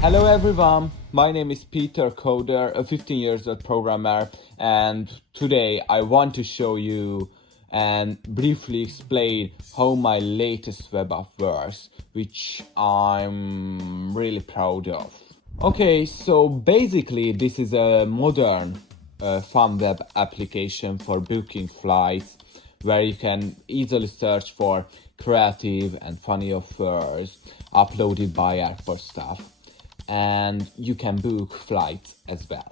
Hello everyone, my name is Peter Coder, a 15 years old programmer, and today I want to show you and briefly explain how my latest web app works, which I'm really proud of. Okay, so basically this is a modern fun web application for booking flights where you can easily search for creative and funny offers uploaded by airport staff, and you can book flights as well.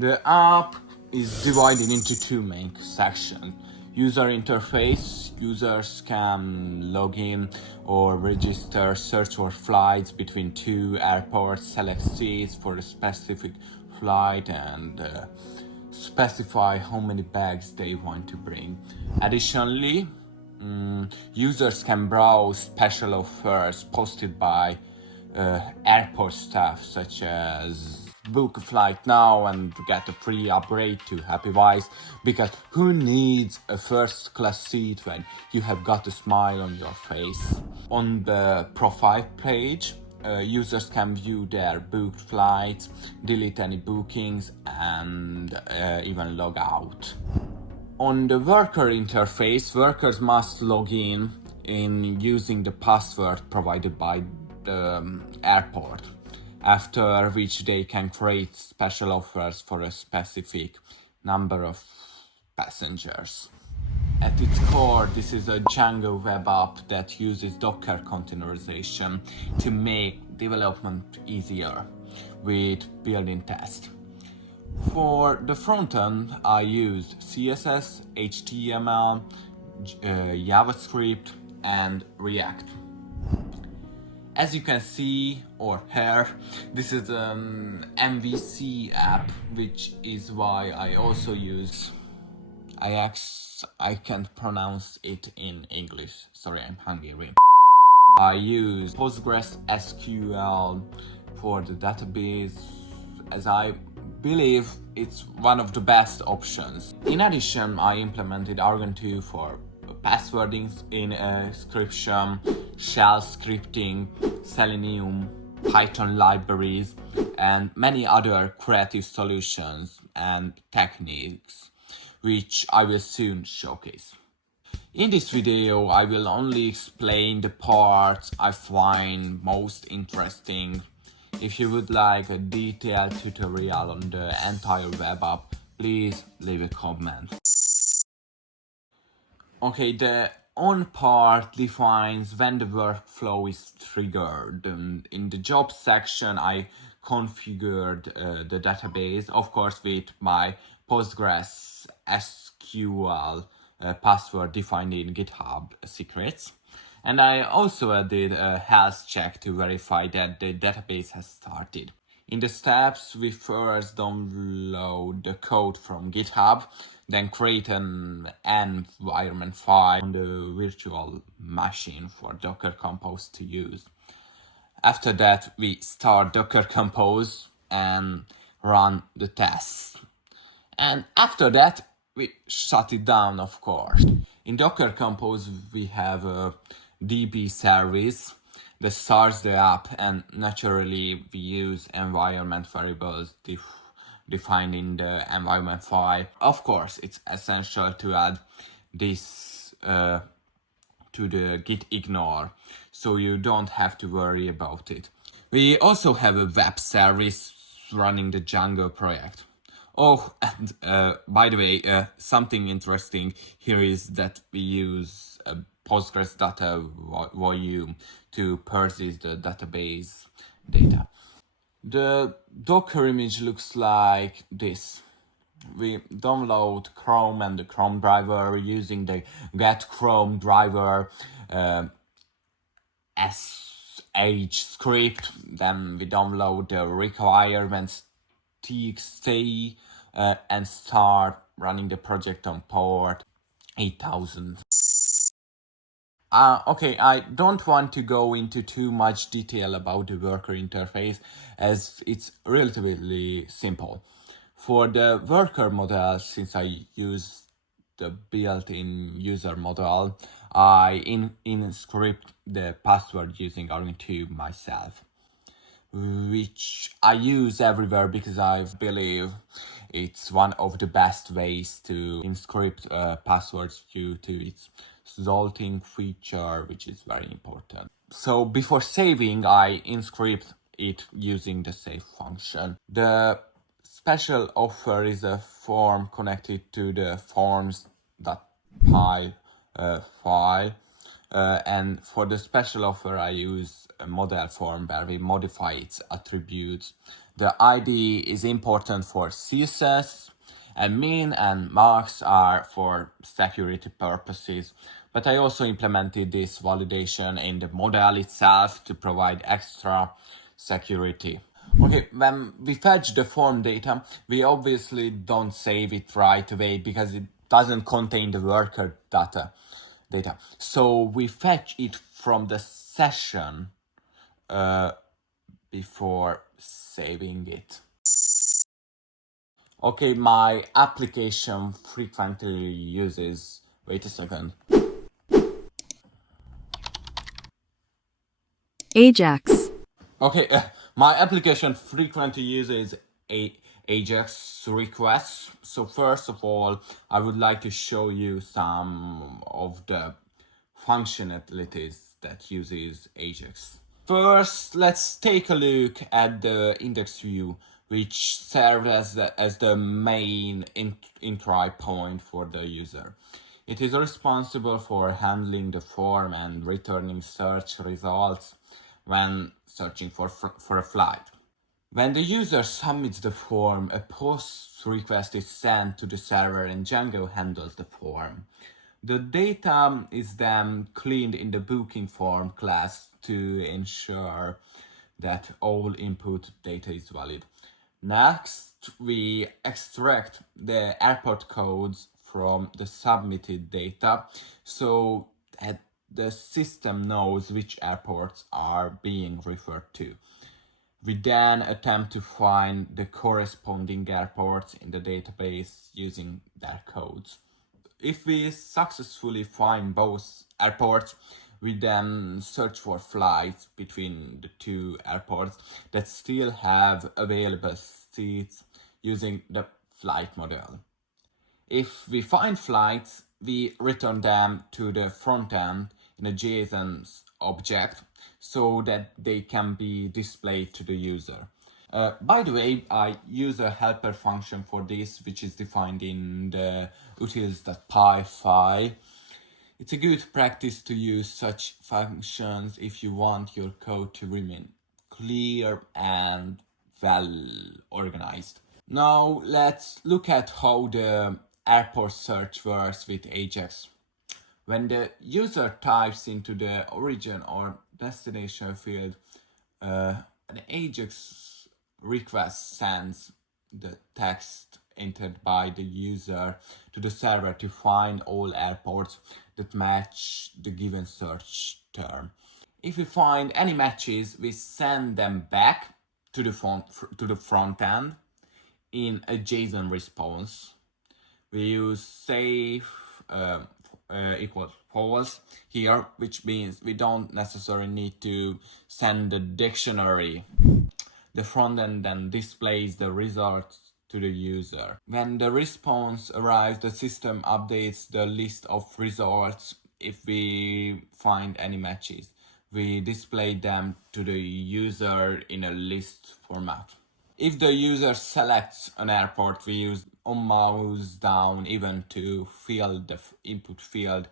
The app is divided into two main sections. User interface. Users can log in or register, search for flights between two airports, select seats for a specific flight, and specify how many bags they want to bring. Additionally, users can browse special offers posted by airport staff, such as book a flight now and get a free upgrade to Happy Wise, because who needs a first class seat when you have got a smile on your face? On the profile page, users can view their booked flights, delete any bookings, and even log out. On the worker interface, workers must log in using the password provided by the airport, after which they can create special offers for a specific number of passengers. At its core, this is a Django web app that uses Docker containerization to make development easier with built-in tests. For the front end, I used CSS, HTML, JavaScript, and React. As you can see or hear, this is an MVC app, which is why I also use Ajax. I can't pronounce it in English. Sorry, I'm Hungarian. I use Postgres SQL for the database, as I believe it's one of the best options. In addition, I implemented Argon 2 for passwording in encryption, shell scripting, Selenium, Python libraries, and many other creative solutions and techniques, which I will soon showcase. In this video, I will only explain the parts I find most interesting. If you would like a detailed tutorial on the entire web app, please leave a comment. Okay, the on part defines when the workflow is triggered. In the job section, I configured the database, of course, with my Postgres SQL password defined in GitHub secrets. And I also added a health check to verify that the database has started. In the steps, we first download the code from GitHub, then create an environment file on the virtual machine for Docker Compose to use. After that, we start Docker Compose and run the tests. And after that, we shut it down, of course. In Docker Compose, we have a DB service that starts the app, and naturally we use environment variables defined in the environment file. Of course, it's essential to add this to the git ignore, so you don't have to worry about it. We also have a web service running the Django project. Oh, and by the way, something interesting here is that we use a Postgres data volume to persist the database data. The Docker image looks like this. We download Chrome and the Chrome driver using the get Chrome driver sh script. Then we download the requirements txt and start running the project on port 8000. Okay, I don't want to go into too much detail about the worker interface, as it's relatively simple. For the worker model, since I use the built-in user model, I in script the password using Argon 2 myself. which I use everywhere because I believe it's one of the best ways to encrypt passwords due to its salting feature, which is very important. So before saving, I encrypt it using the save function. The special offer is a form connected to the forms.py file. And for the special offer, I use a model form where we modify its attributes. The ID is important for CSS, and min and max are for security purposes. But I also implemented this validation in the model itself to provide extra security. Okay, when we fetch the form data, we obviously don't save it right away because it doesn't contain the worker data. So we fetch it from the session before saving it. Okay, my application frequently uses, wait a second. Ajax. Okay, my application frequently uses Ajax requests. So first of all, I would like to show you some of the functionalities that uses Ajax. First, let's take a look at the index view, which serves as the main entry point for the user. It is responsible for handling the form and returning search results when searching for a flight. When the user submits the form, a post request is sent to the server and Django handles the form. The data is then cleaned in the booking form class to ensure that all input data is valid. Next, we extract the airport codes from the submitted data so that the system knows which airports are being referred to. We then attempt to find the corresponding airports in the database using their codes. If we successfully find both airports, we then search for flights between the two airports that still have available seats using the flight model. If we find flights, we return them to the front end in a JSON object so that they can be displayed to the user. By the way, I use a helper function for this, which is defined in the utils.py file. It's a good practice to use such functions if you want your code to remain clear and well organized. Now let's look at how the airport search works with Ajax. When the user types into the origin or destination field, an Ajax request sends the text entered by the user to the server to find all airports that match the given search term. If we find any matches, we send them back to the front end in a JSON response. We use save equals false here, which means we don't necessarily need to send the dictionary. The front end then displays the results to the user. When the response arrives, the system updates the list of results. If we find any matches, we display them to the user in a list format. If the user selects an airport, we use on mouse down even to fill the input field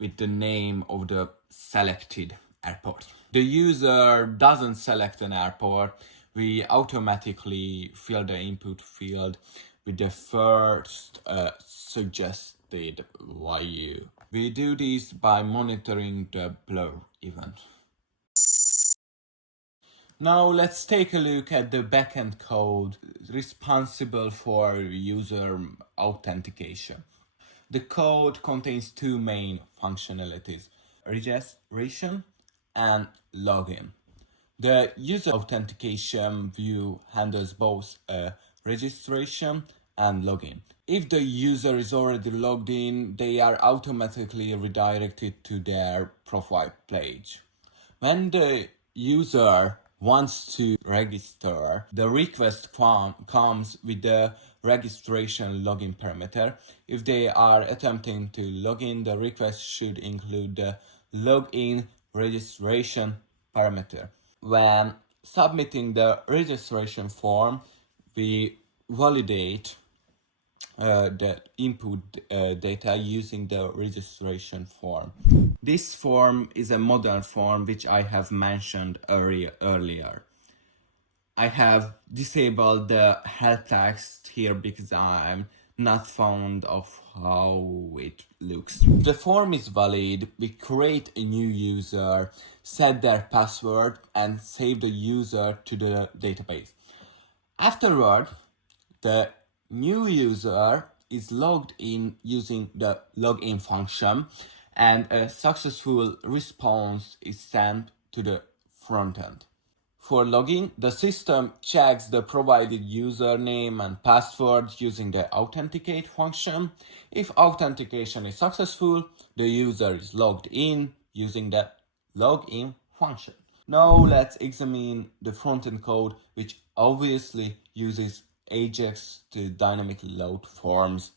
with the name of the selected airport. The user doesn't select an airport, we automatically fill the input field with the first suggested value. We do this by monitoring the blur event. Now let's take a look at the backend code responsible for user authentication. The code contains two main functionalities, registration and login. The user authentication view handles both registration and login. If the user is already logged in, they are automatically redirected to their profile page. When the user wants to register, the request comes with the registration login parameter. If they are attempting to log in, the request should include the login registration parameter. When submitting the registration form, we validate the input data using the registration form. This form is a modern form which I have mentioned earlier. I have disabled the help text here because I'm not fond of how it looks. The form is valid. We create a new user, set their password, and save the user to the database. Afterward, the new user is logged in using the login function, and a successful response is sent to the front end. For login, the system checks the provided username and password using the authenticate function. If authentication is successful, the user is logged in using the login function. Now let's examine the front-end code, which obviously uses Ajax to dynamically load forms.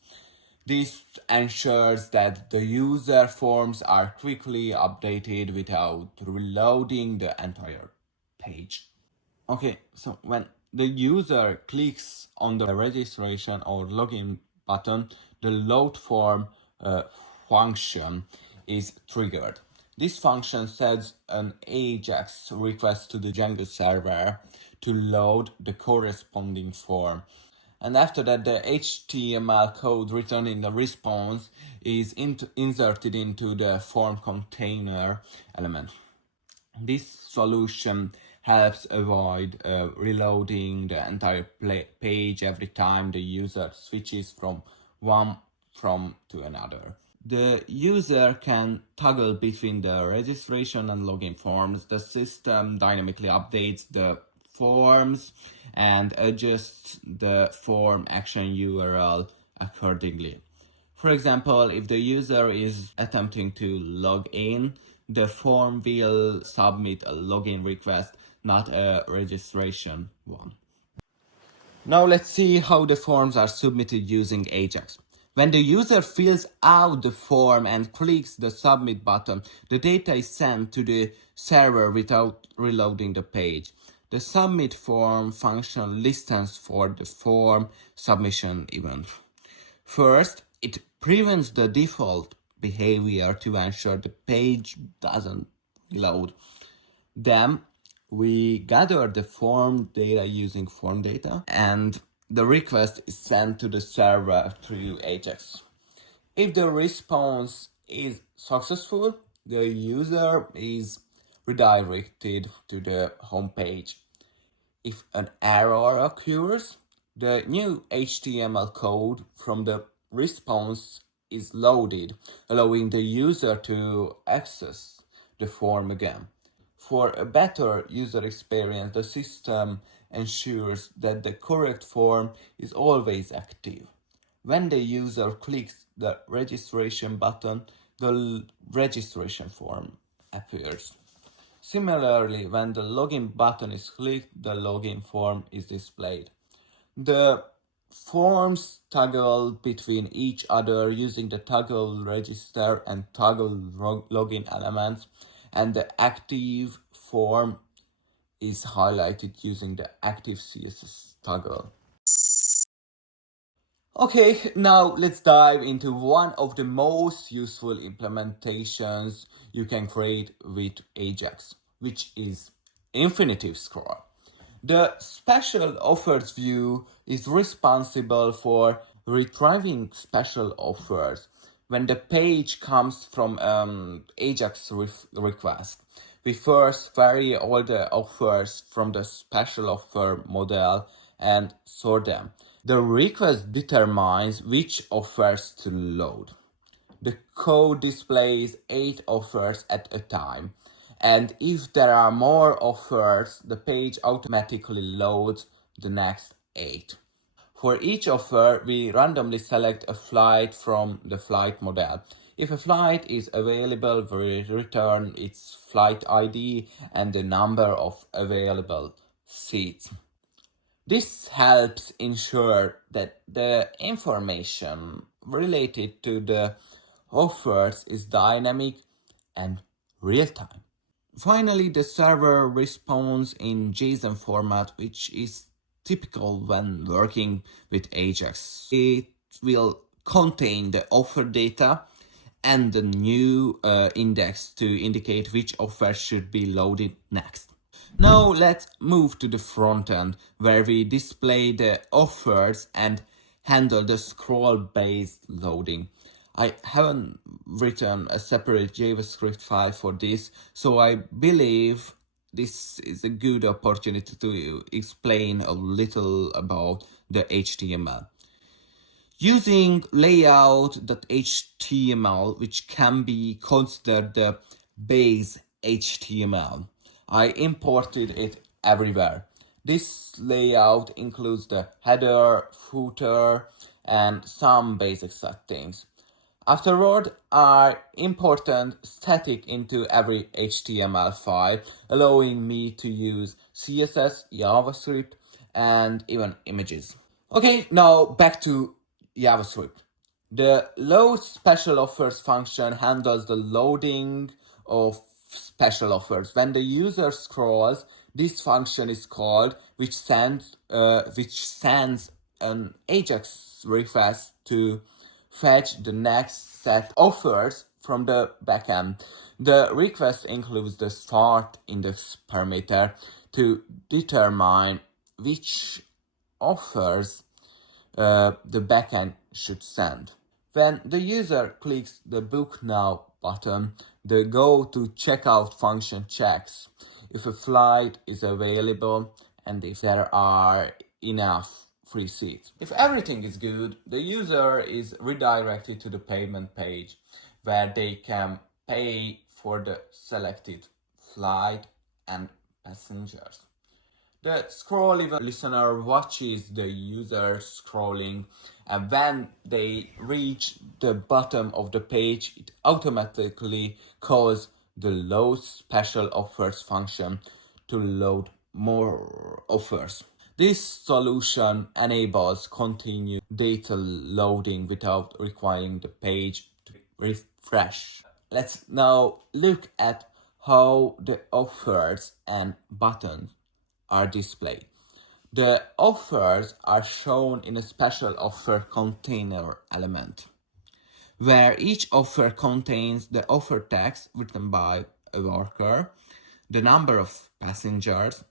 This ensures that the user forms are quickly updated without reloading the entire page. Okay, so when the user clicks on the registration or login button, the load form function is triggered. This function sends an Ajax request to the Django server to load the corresponding form. And after that, the HTML code written in the response is inserted into the form container element. This solution helps avoid reloading the entire page every time the user switches from one form to another. The user can toggle between the registration and login forms. The system dynamically updates the forms and adjusts the form action URL accordingly. For example, if the user is attempting to log in, the form will submit a login request, not a registration one. Now let's see how the forms are submitted using Ajax. When the user fills out the form and clicks the submit button, the data is sent to the server without reloading the page. The submit form function listens for the form submission event. First, it prevents the default behavior to ensure the page doesn't reload. Then we gather the form data using form data, and the request is sent to the server through Ajax. If the response is successful, the user is redirected to the home page. If an error occurs, the new HTML code from the response is loaded, allowing the user to access the form again. For a better user experience, the system ensures that the correct form is always active. When the user clicks the registration button, the registration form appears. Similarly, when the login button is clicked, the login form is displayed. The forms toggle between each other using the toggle register and toggle login elements, and the active form is highlighted using the active CSS toggle. Okay, now let's dive into one of the most useful implementations you can create with Ajax, which is infinitive scroll. The special offers view is responsible for retrieving special offers when the page comes from Ajax request. We first vary all the offers from the special offer model and sort them. The request determines which offers to load. The code displays 8 offers at a time, and if there are more offers, the page automatically loads the next 8. For each offer, we randomly select a flight from the flight model. If a flight is available, we return its flight ID and the number of available seats. This helps ensure that the information related to the offers is dynamic and real-time. Finally, the server responds in JSON format, which is typical when working with Ajax. It will contain the offer data and the new index to indicate which offer should be loaded next. Now let's move to the front end where we display the offers and handle the scroll-based loading. I haven't written a separate JavaScript file for this, so I believe this is a good opportunity to explain a little about the HTML. Using layout.html, which can be considered the base HTML, I imported it everywhere. This layout includes the header, footer, and some basic settings. Afterward, I imported static into every HTML file, allowing me to use CSS, JavaScript, and even images. Okay, now back to JavaScript. The load special offers function handles the loading of special offers. When the user scrolls, this function is called, which sends an Ajax request to fetch the next set offers from the backend. The request includes the start index parameter to determine which offers the backend should send. When the user clicks the Book Now button, the Go to Checkout function checks if a flight is available and if there are enough free seats. If everything is good, the user is redirected to the payment page where they can pay for the selected flight and passengers. The scroll event listener watches the user scrolling, and when they reach the bottom of the page, it automatically calls the load special offers function to load more offers. This solution enables continued data loading without requiring the page to refresh. Let's now look at how the offers and buttons are displayed. The offers are shown in a special offer container element, where each offer contains the offer text written by a worker, the number of passengers,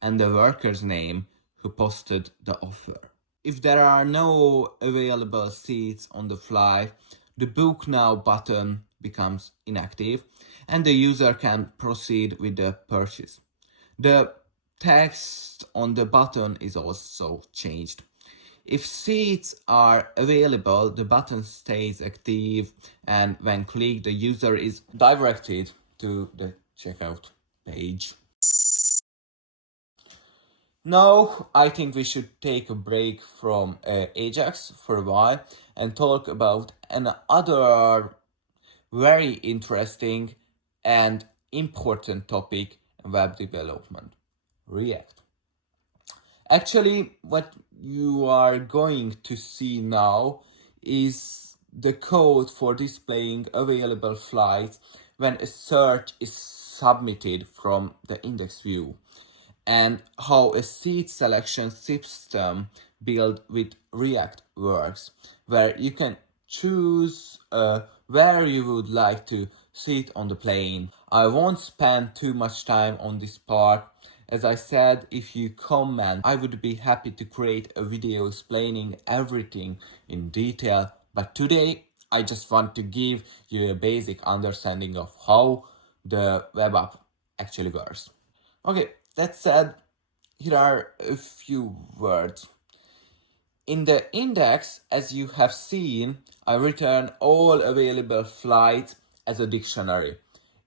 and the worker's name who posted the offer. If there are no available seats on the flight, the Book Now button becomes inactive and the user can proceed with the purchase. The text on the button is also changed. If seats are available, the button stays active, and when clicked, the user is directed to the checkout page. Now, I think we should take a break from Ajax for a while and talk about another very interesting and important topic in web development: React. Actually, what you are going to see now is the code for displaying available flights when a search is submitted from the index view, and how a seat selection system built with React works, where you can choose where you would like to sit on the plane. I won't spend too much time on this part. As I said, if you comment, I would be happy to create a video explaining everything in detail. But today, I just want to give you a basic understanding of how the web app actually works. Okay, that said, here are a few words. In the index, as you have seen, I return all available flights as a dictionary.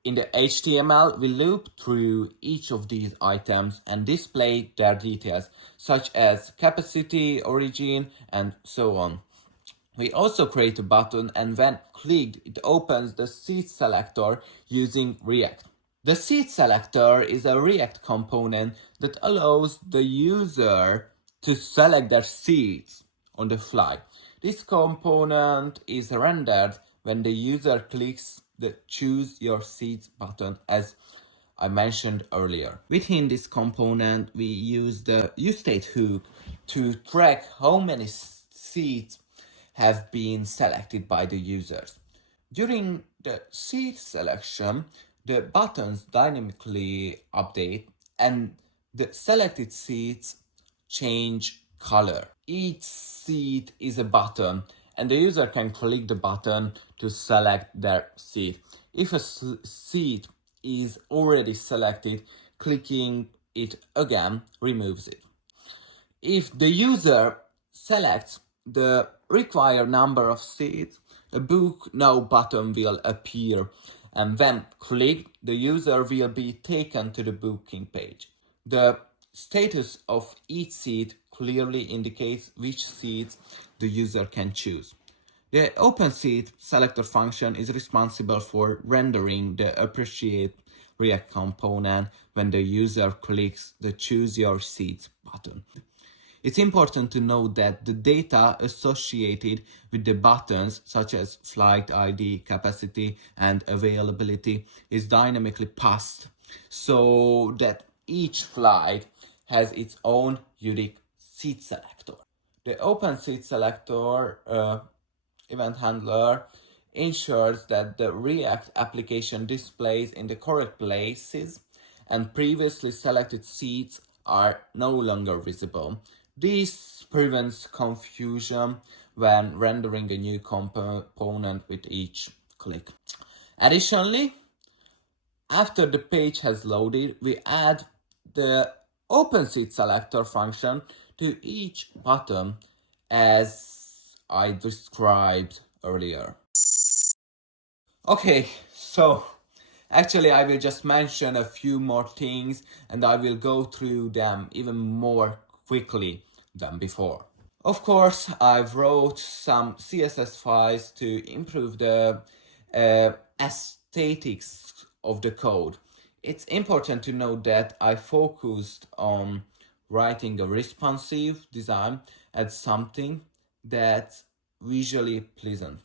In the HTML, we loop through each of these items and display their details, such as capacity, origin, and so on. We also create a button, and when clicked, it opens the seed selector using React. The seed selector is a React component that allows the user to select their seeds on the fly. This component is rendered when the user clicks the Choose Your Seeds button, as I mentioned earlier. Within this component, we use the useState hook to track how many seeds have been selected by the users. During the seed selection, the buttons dynamically update and the selected seeds change color. Each seed is a button, and the user can click the button to select their seed. If a seed is already selected, clicking it again removes it. If the user selects the required number of seeds, a Book Now button will appear, and when clicked, the user will be taken to the booking page. The status of each seed clearly indicates which seeds the user can choose. The OpenSeed selector function is responsible for rendering the appropriate React component when the user clicks the Choose Your Seeds button. It's important to note that the data associated with the buttons, such as flight ID, capacity, and availability, is dynamically passed so that each flight has its own unique seed selector. The Open Seed Selector event handler ensures that the React application displays in the correct places and previously selected seeds are no longer visible. This prevents confusion when rendering a new component with each click. Additionally, after the page has loaded, we add the OpenSeed selector function to each button as I described earlier. Okay, so actually I will just mention a few more things and I will go through them even more quickly than before. Of course, I've wrote some CSS files to improve the aesthetics of the code. It's important to note that I focused on writing a responsive design as something that's visually pleasant,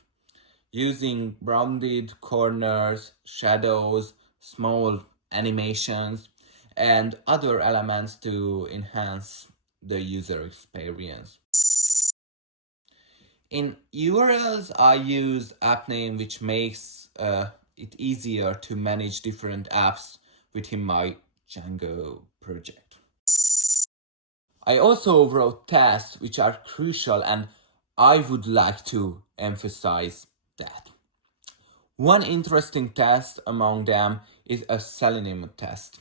using rounded corners, shadows, small animations, and other elements to enhance the user experience. In URLs, I used app name, which makes it easier to manage different apps within my Django project. I also wrote tasks which are crucial, and I would like to emphasize that. One interesting test among them is a Selenium test.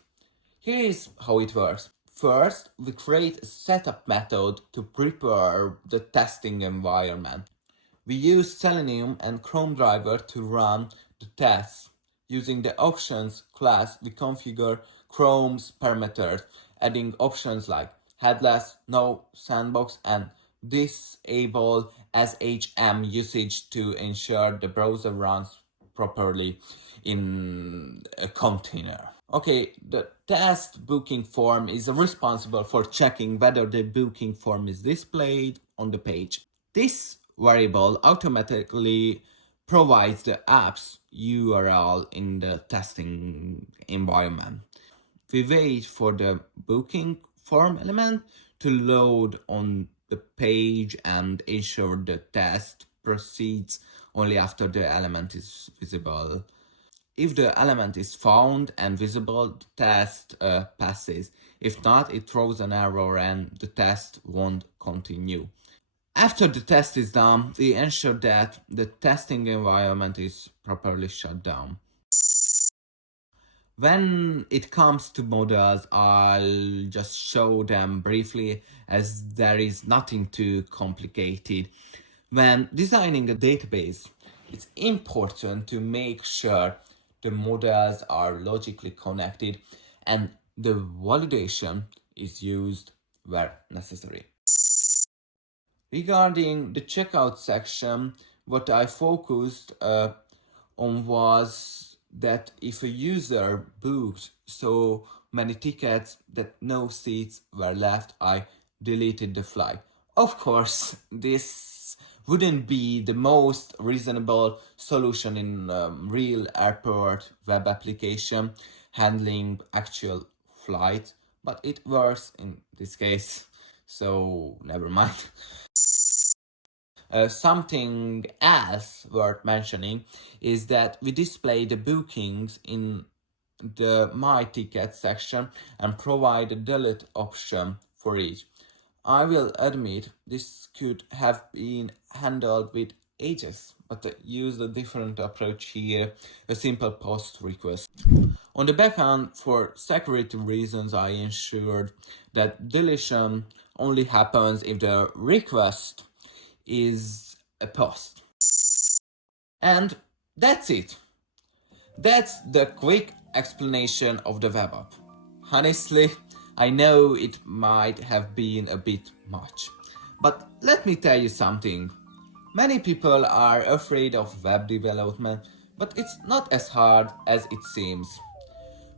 Here is how it works. First, we create a setup method to prepare the testing environment. We use Selenium and Chrome driver to run the tests. Using the options class, we configure Chrome's parameters, adding options like headless, no sandbox, and disable SHM usage to ensure the browser runs properly in a container. Okay, the test booking form is responsible for checking whether the booking form is displayed on the page. This variable automatically provides the app's URL in the testing environment. We wait for the booking form element to load on the page and ensure the test proceeds only after the element is visible. If the element is found and visible, the test passes. If not, it throws an error and the test won't continue. After the test is done, we ensure that the testing environment is properly shut down. When it comes to models, I'll just show them briefly as there is nothing too complicated. When designing a database, it's important to make sure the models are logically connected and the validation is used where necessary. Regarding the checkout section, what I focused on was that if a user booked so many tickets that no seats were left, I deleted the flight. Of course, this wouldn't be the most reasonable solution in real airport web application handling actual flights, but it works in this case, so never mind. Something else worth mentioning is that we display the bookings in the My Ticket section and provide a delete option for each. I will admit this could have been handled with Ajax, but I used a different approach here, a simple post request. On the back end, for security reasons, I ensured that deletion only happens if the request is a post. And that's it. That's the quick explanation of the web app. Honestly, I know it might have been a bit much. But let me tell you something. Many people are afraid of web development, but it's not as hard as it seems.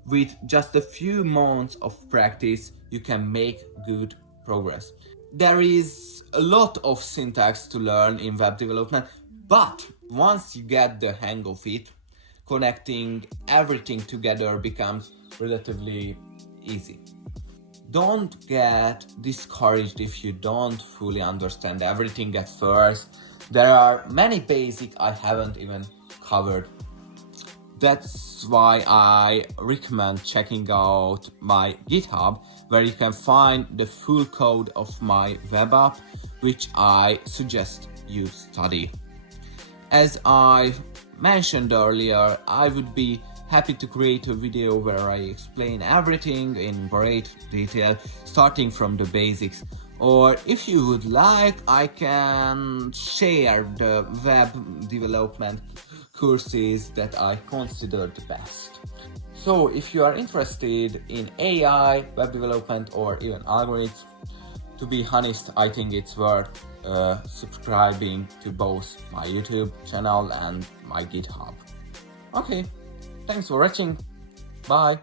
With just a few months of practice, you can make good progress. There is a lot of syntax to learn in web development, but once you get the hang of it, connecting everything together becomes relatively easy. Don't get discouraged if you don't fully understand everything at first. There are many basics I haven't even covered. That's why I recommend checking out my GitHub, where you can find the full code of my web app, which I suggest you study. As I mentioned earlier, I would be happy to create a video where I explain everything in great detail, starting from the basics. Or if you would like, I can share the web development courses that I consider the best. So if you are interested in AI, web development, or even algorithms, to be honest, I think it's worth subscribing to both my YouTube channel and my GitHub. Okay, thanks for watching. Bye.